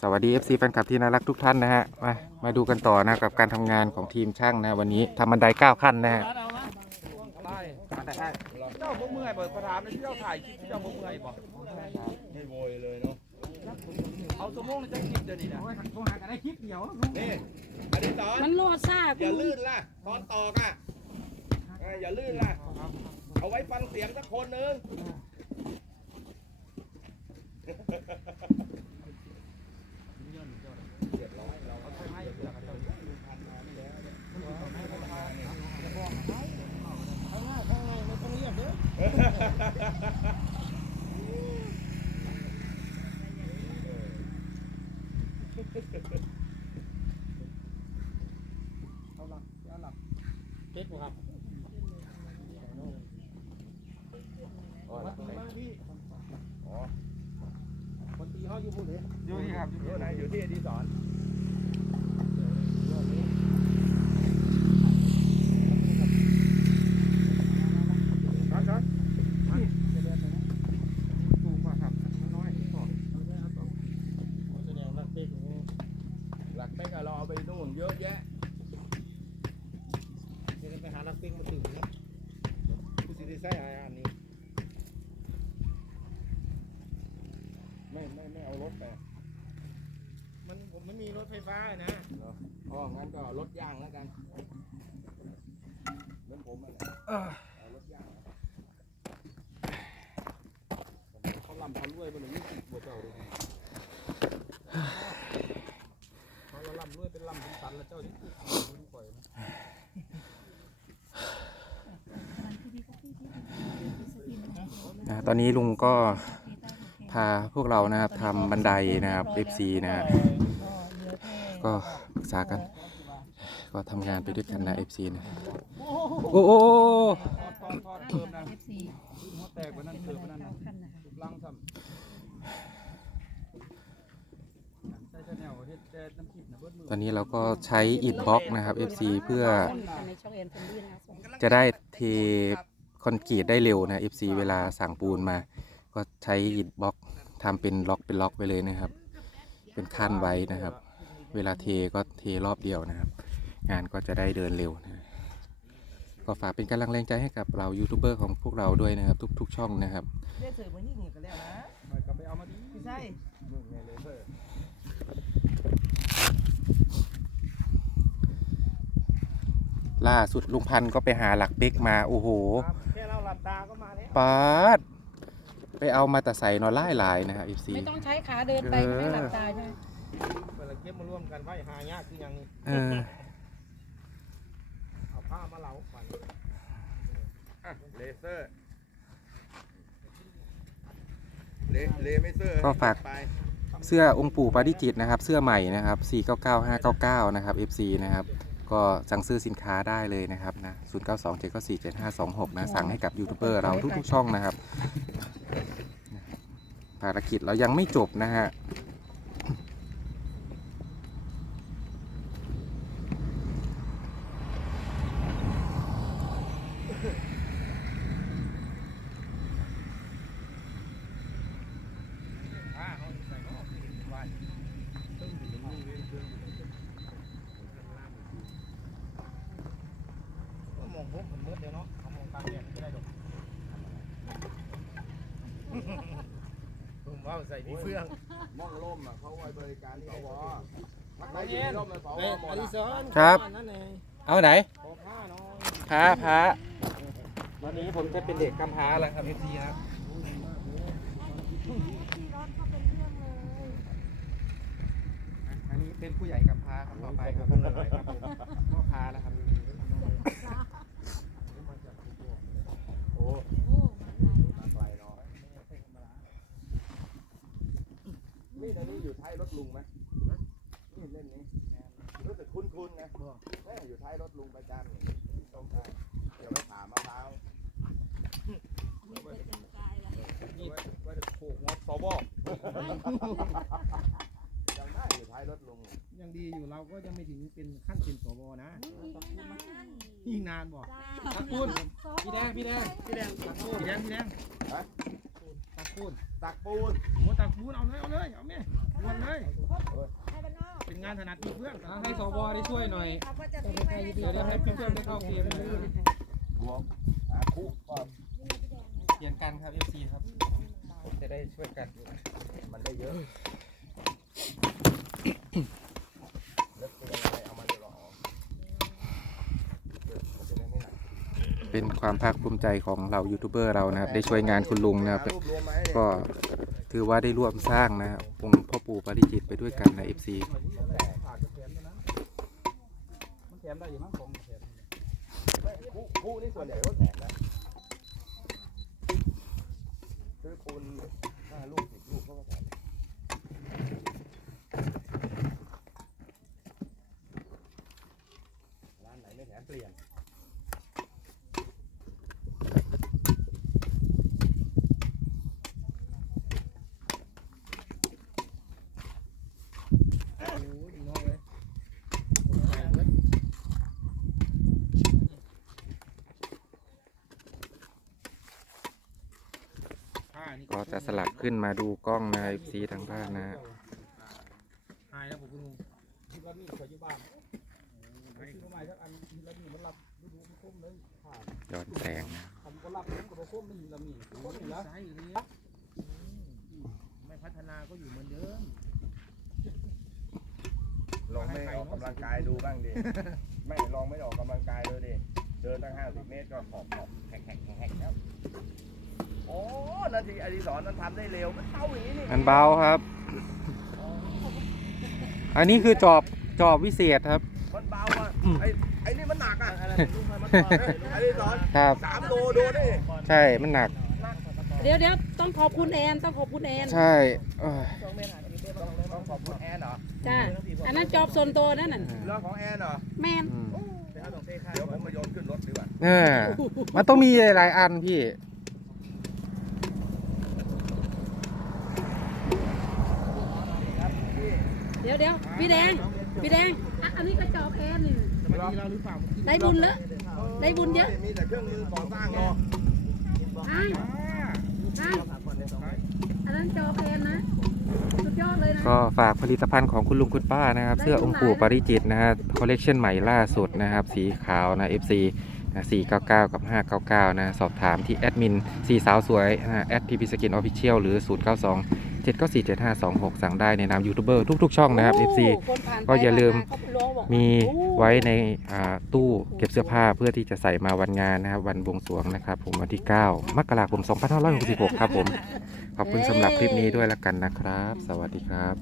สวัสดี FC แฟนคลับที่น่ารักทุกท่านนะฮะ มา มาดูกันต่อนะกับการทำงานของทีมช่างนะ วันนี้ทำบันได9ขั้นนะฮะเจ้าบ่เมื่อยบ่ขอถามในที่เจ้าถ่ายคลิปที่เจ้าบ่เมื่อยบ่ไม่โวยเลยเนาะ เอาสมองในจะคลิปเดี๋ยวนี้นะนี่อดิศรมันโลดซ่าอย่าลื่นล่ะ ตอนตอกอะเอ้ยอย่าลื่นล่ะ เอาไว้ฟังเสียงสักคนหนึง เอาหลับเอาหลับเป๊กบ่ครับคนตีเขาอยู่พูดเลยอยู่ที่ครับอยู่ไหนอยู่ที่อดีสอน ไม่ไม่ไม่เอารถไปมันผมไม่มีรถไฟฟ้านะอ๋องั้นก็รถย่างแล้วกันเหมือนผมอะแหละเอารถย่างเขาลำเขารวยบ่ได้มีสิบ่เจ้าเลยเขาละลำรวยเป็นลำเป็นสันแล้วเจ้านี่คือบ่ปล่อยนะนะตอนนี้ลุงก็ พาพวกเรานะครับทำบันไดนะครับ FC นะฮะก็ปรึกษากัน ก็ทำงานไปด้วยกันนะ FC นะโอ้โอ้โอ้ทอดทอดเติมนะหัวแตกว่านั้นเติมกว่านั้นนะลังซ้ำตอนนี้เราก็ใช้อิฐบล็อกนะครับ FC เพื่อจะได้เทคอนกรีตได้เร็วนะ FC เวลาสั่งปูนมา ก็ใช้อิฐบล็อกทำเป็นล็อกเป็นล็อกไปเลยนะครับ เป็นขั้นไว้นะครับ เวลาเทก็เทรอบเดียวนะครับ งานก็จะได้เดินเร็วนะก็ฝากเป็นกำลังแรงใจให้กับเรายูทูบเบอร์ของพวกเราด้วยนะครับ ทุก ๆ ช่องนะครับเรียกเสือมายิ่งกันแล้วนะหน่อยกลับไปเอามาดิไม่ใช่นู่นไงเลเซอร์ล่าสุดลุงพันธุ์ก็ไปหาหลักเป๊กมา โอ้โหครับแค่เราหลับตาก็มาแล้วปาด ไปเอามาแต่ใส่นอนไล่ลายๆนะครับ FC ไม่ต้องใช้ขาเดินไปก็ไม่หลับตาใช่ไหมเวลาเก็บมาร่วมกันไว้หายากคืออย่างนี้เออเอาผ้ามาเหลาฝันอะเลเซอร์เลเลไม่เซอร์ก็ฝากไปเสื้อองค์ปู่ปาริจิตนะครับ เสื้อใหม่นะครับ 499599 นะครับ FC นะครับ ก็สั่งซื้อสินค้าได้เลยนะครับนะ 0927947526 นะ สั่งให้กับยูทูบเบอร์เราทุกๆช่องนะครับ ภารกิจเรายังไม่จบนะฮะ ผ้าเขาใส่ก็ไว้ตึ้งถึงมือเลยเครื่อง ก็มองพวกผมมืดเดียวเนาะเอามองตามแดดไม่ได้ดอกผมว่าใส่ดีเฟืองม่องล่มอะเขาไว้บริการสวพักได้อยู่ที่ร่มเลยสวหมดอะครับนั่นเองเอาไหนขอผ้าน้อยพระพระวันนี้ผมจะเป็นเด็กกำพร้าแล้วครับ FC ครับอันนี้เป็นผู้ใหญ่กำพร้าครับต่อไปครับพ่อพาแล้วครับ โอ้มาไกลเนาะนี่อันนี้อยู่ท้ายรถ ลุงไหมนี่เล่นนี้รู้สึกคุ้นๆนะเอ้ยอยู่ท้ายรถลุงประจำนี่ตรงได้เดี๋ยวไปผ่ามะพร้าวนี่ไว้ไว้โขกหัวสวยังได้อยู่ท้ายรถลุงยังดีอยู่เราก็ยังไม่ถึงเป็นขั้นเป็นสวนะยิ่งนานบอกตะปูนพี่แดงพี่แดงพี่แดงพี่แดงพี่แดงฮะตะปูนตตักปูนโอ้ตักบูนเอาเลยเอาเลยเอาแม่ รวมเลยเป็นงานถนัดพี่เพื่อนอะให้สวได้ช่วยหน่อยเขาก็จะทิ้งไว้ให้ดีเดี๋ยวได้ให้เพื่อนๆได้เข้าเกมนะบวกอาคุก็เปลี่ยนกันครับ FC ครับ จะได้ช่วยกันมันได้เยอะแล้วเป็นยังไงเอามาเลยเหรอเออมันจะได้ไม่หนักเป็นความภาคภูมิใจของเรายูทูบเบอร์เรานะครับ ได้ช่วยงานคุณลุงนะครับ หารวบรวมไหมเนี่ย ก็ ถือว่าได้ร่วมสร้างนะองค์พ่อปู่ปาริจิตไปด้วยกันนะ FC ขาดจะแถมนะมันแถมได้อยู่มั้งของแถมไม่คู่คู่นี่ส่วนใหญ่ก็แถมนะซื้อคูณห้าลูกสิบลูกก็แสนร้านไหนไม่แถมเปลี่ยน โอ้ยน้องเลยใส่เบิดผ้านี่ ก็ จะสลับขึ้นมาดูกล้องนะ FC ทางบ้านนะหายแล้วผมคุณลุงที่ร้านนี้เขาอยู่บ้านซื้อมาสักอันที่ร้านนี้มันรับดูดูมันคุ้มเลยผ่านย้อนแสงนะทำก็รับมันก็บ่คุ้มไม่มีละมีคุ้มอยู่แล้วไม่พัฒนาก็อยู่เหมือนเดิมลองไม่ออกกำลังกายดูบ้างดิไม่ลองไม่ออกกำลังกายเลยดิเดินตั้งห้าสิบเมตรก็หอบหอบแหกแหกแหกแหกแล้ว โอ้นาทีอดิศรมันทำได้เร็ว มันเท่าอย่างนี้นี่มันเบาครับ อันนี้คือจอบจอบวิเศษครับ มันเบาอะไอ้ไอ้นี่มันหนักอะอดิศรครับสามโลดูดิใช่มันหนัก เดี๋ยวเดี๋ยวต้องขอบคุณแอนต้องขอบคุณแอนใช่เอ้ยต้องขอบคุณแอนเหรอจ้าอันนั้นจอบส่วนตัวนั่นน่ะเรื่องของแอนเหรอแมนอืมเดี๋ยวผมมาโยนขึ้นรถดีกว่า เออมันต้องมีหลายๆอันพี่ เดี๋ยวเดี๋ยวพี่แดงพี่แดงอะอันนี้ก็จอบแอนนี่สวัสดีเราหรือเปล่าได้บุญเลอะได้บุญเยอะมีแต่เครื่องมือก่อสร้างเนาะใช่ใช่อันนั้นจอบแอนนะสุดยอดเลยนะก็ฝากผลิตภัณฑ์ของคุณลุงคุณป้านะครับ เสื้อองค์ปู่ปาริจิตนะฮะคอลเลกชันใหม่ล่าสุดนะครับ สีขาวนะ FC นะ499 กับ 599 นะ สอบถามที่แอดมินสีสาวสวยนะแอดพีพีสกินออฟฟิเชียลหรือ 092 794 7526 สั่งได้ในนามยูทูบเบอร์ทุก ๆ ช่องนะครับ FC โอ้คนผ่นไปก็อย่าลืม ผ่นเขาร้องบอกว่ามีโอ้ไว้ในอ่าตู้เก็บเสื้อผ้าเพื่อที่จะใส่มาวันงานนะครับ วันบวงสรวงนะครับผมวันที่ 9 มกราคม 2566 ครับผม ขอบคุณสำหรับคลิปนี้ด้วยละกันนะครับ สวัสดีครับ